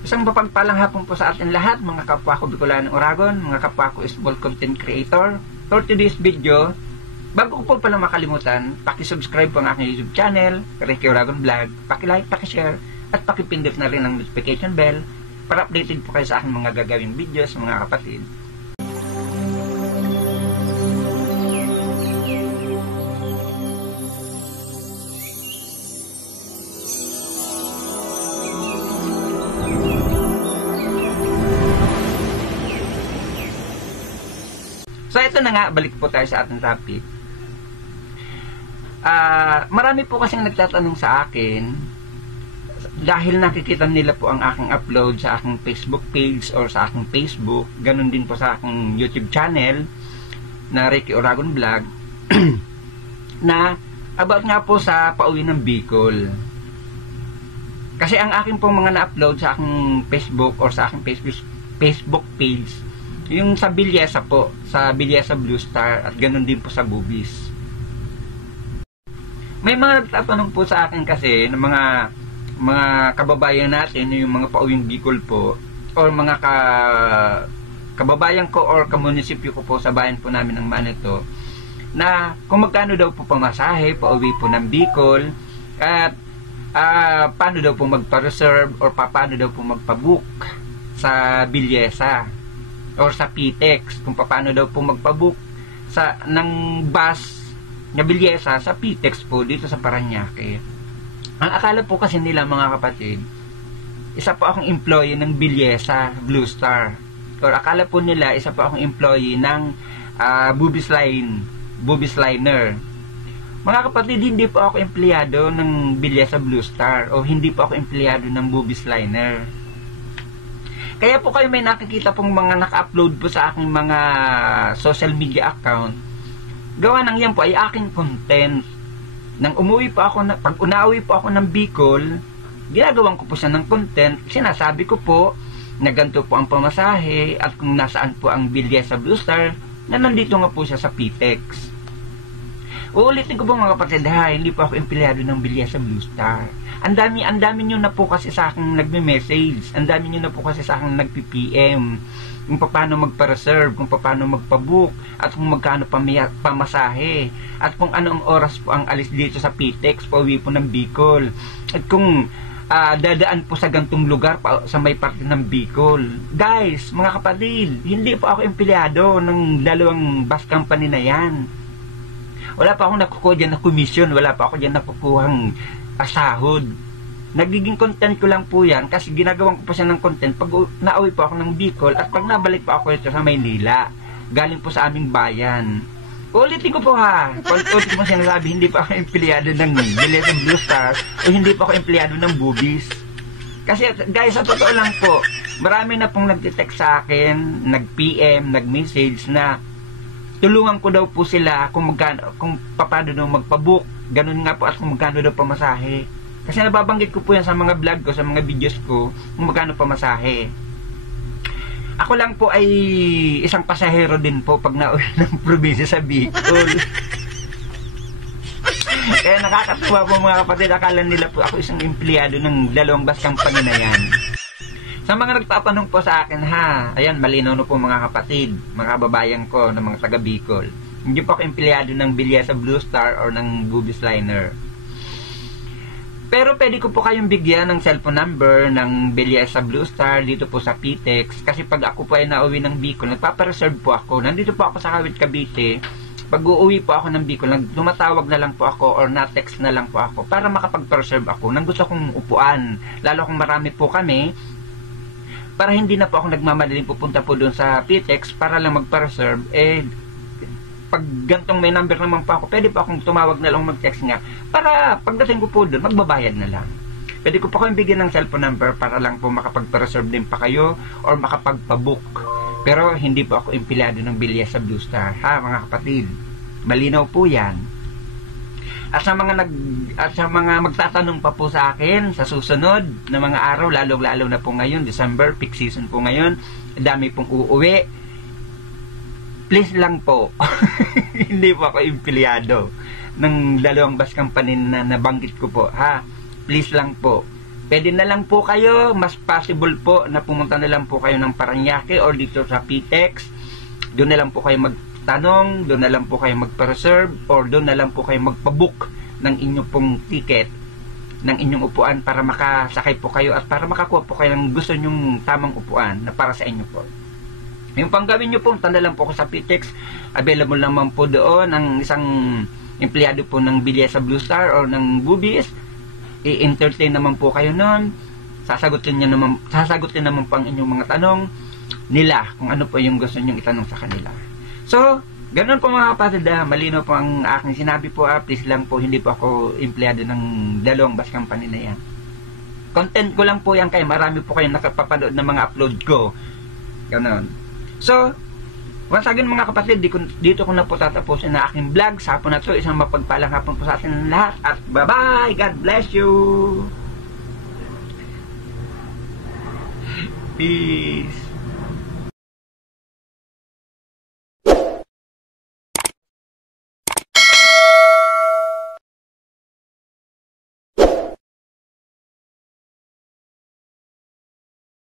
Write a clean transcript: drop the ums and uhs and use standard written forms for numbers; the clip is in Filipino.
Isang mapagpalang hapon po sa atin lahat, mga kapwa ko Bicolanong Oragon, mga kapwa ko small content creator. For today's video, bago ko po pala makalimutan, paki-subscribe po ang aking YouTube channel, Ricky Oragon Vlog, paki-like, paki-share, at paki-pindot na rin ang notification bell para updated po kayo sa aking mga gagawing videos, mga kapatid. So ito na nga, balik po tayo sa ating topic. Marami po kasing nagtatanong sa akin dahil nakikita nila po ang aking upload sa aking Facebook page or sa aking Facebook, ganun din po sa aking YouTube channel na Ricky Oragon Vlog na about nga po sa pauwi ng Bicol. Kasi ang aking pong mga na-upload sa aking Facebook or sa aking Facebook page, yung sa Bilyesa po, sa Bilyesa Blue Star at ganun din po sa Bubis. May mga nagtatanong po sa akin kasi ng mga kababayan natin, yung mga pauwing Bicol po, or mga kababayan ko or kamunisipyo ko po sa bayan po namin ng Manito, na kung magkano daw po pamasahe, pauwi po ng Bicol, at paano daw po magpa-reserve or paano daw po magpa-book sa Bilyesa or sa PTEX, kung paano daw po magpa-book ng bus na Bilyesa sa PTEX po dito sa Parañaque. Ang akala po kasi nila, mga kapatid, isa po akong employee ng Bilyesa Blue Star, or akala po nila isa po akong employee ng Bubis Liner. Mga kapatid, hindi po ako empleyado ng Bilyesa Blue Star o hindi po ako empleyado ng Bubis Liner. Kaya po kayo may nakikita pong mga naka-upload po sa aking mga social media account. Gawa ng yan po ay aking content. Nang pag unauwi po ako ng Bicol, ginagawan ko po siya ng content. Sinasabi ko po na ganito po ang pamasahe at kung nasaan po ang Bilyesa Blue Star, na nandito nga po siya sa PTEX. Uulitin ko po, mga kapatid, hindi po ako empleyado ng Bilyesa Blue Star. Ang dami nyo na po kasi sa akin nagme-message. Ang dami nyo na po kasi sa akin nagpi-PM. Kung paano magpa-reserve, kung paano magpa-book, at kung magkano pamasahe, at kung anong oras po ang alis dito sa PTEX, pauwi po ng Bicol. At kung dadaan po sa gantong lugar sa may parte ng Bicol. Guys, mga kapatid, hindi po ako empleyado ng dalawang bus company na yan. Wala pa akong nakukuha dyan na commission, wala pa ako dyan nakukuhang sahod. Nagiging content ko lang po yan kasi ginagawan ko po siya ng content pag nauwi po ako ng Bicol at pag nabalik po ako ito sa Maynila, galing po sa aming bayan. Ulitin ko po ha, ulitin ko sinasabi, hindi pa ako empleyado ng Bilyesa Blue Star o hindi pa ako empleyado ng Bubis. Kasi guys, sa totoo lang po, marami na pong nagtitext sa akin, nag-PM, nag-message na tulungan ko daw po sila kung paano daw magpa-book, ganun nga po, at kung magkano daw pamasahe. Kasi nababanggit ko po yan sa mga vlog ko, sa mga videos ko, kung magkano pamasahe. Ako lang po ay isang pasahero din po pag nauwi ng probinsya sa Bicol. Kaya nakakatuwa po, mga kapatid, akala nila po ako isang empleyado ng dalawang bus company na yan. Sa mga nagtatanong po sa akin, ayan, malinaw na po, mga kapatid, mga kababayan ko ng mga taga Bicol. Hindi po ako empleyado ng Bilyesa Blue Star or ng Bubis Liner. Pero pwede ko po kayong bigyan ng cellphone number ng Bilyesa Blue Star dito po sa PTEX. Kasi pag ako po ay nauwi ng Bicol, nagpapareserve po ako. Nandito po ako sa Kawit, Cavite. Pag uuwi po ako ng Bicol, tumatawag na lang po ako or na-text na lang po ako para makapag-reserve ako nang gusto kong upuan. Lalo kung marami po kami, para hindi na po ako nagmamadaling pupunta po doon sa PTEX para lang magpa-reserve. Pag gantong may number naman po ako, pwede po akong tumawag na lang, mag-text nga, para pagdating ko po doon, magbabayad na lang. Pwede ko po kayong bigyan ng cellphone number para lang po makapag-reserve din pa kayo or makapagpa-book. Pero hindi po ako empleyado ng Bilyesa Blue Star, mga kapatid. Malinaw po yan. At sa mga magtatanong pa po sa akin sa susunod na mga araw, lalo na po ngayon, December, peak season po ngayon, dami pong uuwi. Please lang po, hindi po ako empleyado ng dalawang bus company na nabanggit ko po, Please lang po, pwede na lang po kayo, mas possible po na pumunta na lang po kayo ng Parañaque or dito sa PTEX. Doon na lang po kayo magtanong, doon na lang po kayo magpa-reserve, or doon na lang po kayo magpa-book ng inyong pong ticket, ng inyong upuan para makasakay po kayo at para makakuha po kayo ng gusto nyong tamang upuan na para sa inyo po. Yung pang gawin nyo po, tanda lang po ko sa PTEX, available naman po doon ang isang empleyado po ng Belleza Blue Star or ng Boobies. I-entertain naman po kayo noon, sasagutin naman po ang inyong mga tanong nila kung ano po yung gusto nyong itanong sa kanila. So, ganun po mga kapatid, malino po ang aking sinabi po, please lang po, hindi po ako empleyado ng dalawang bus company na yan. Content ko lang po yan, kaya marami po kayong nakapapanood ng mga upload ko. Ganun. So, once again mga kapatid, dito ko na po tatapusin na aking vlog sa hapon na to. Isang mapagpalang hapon po sa atin lahat. At bye-bye! God bless you! Peace!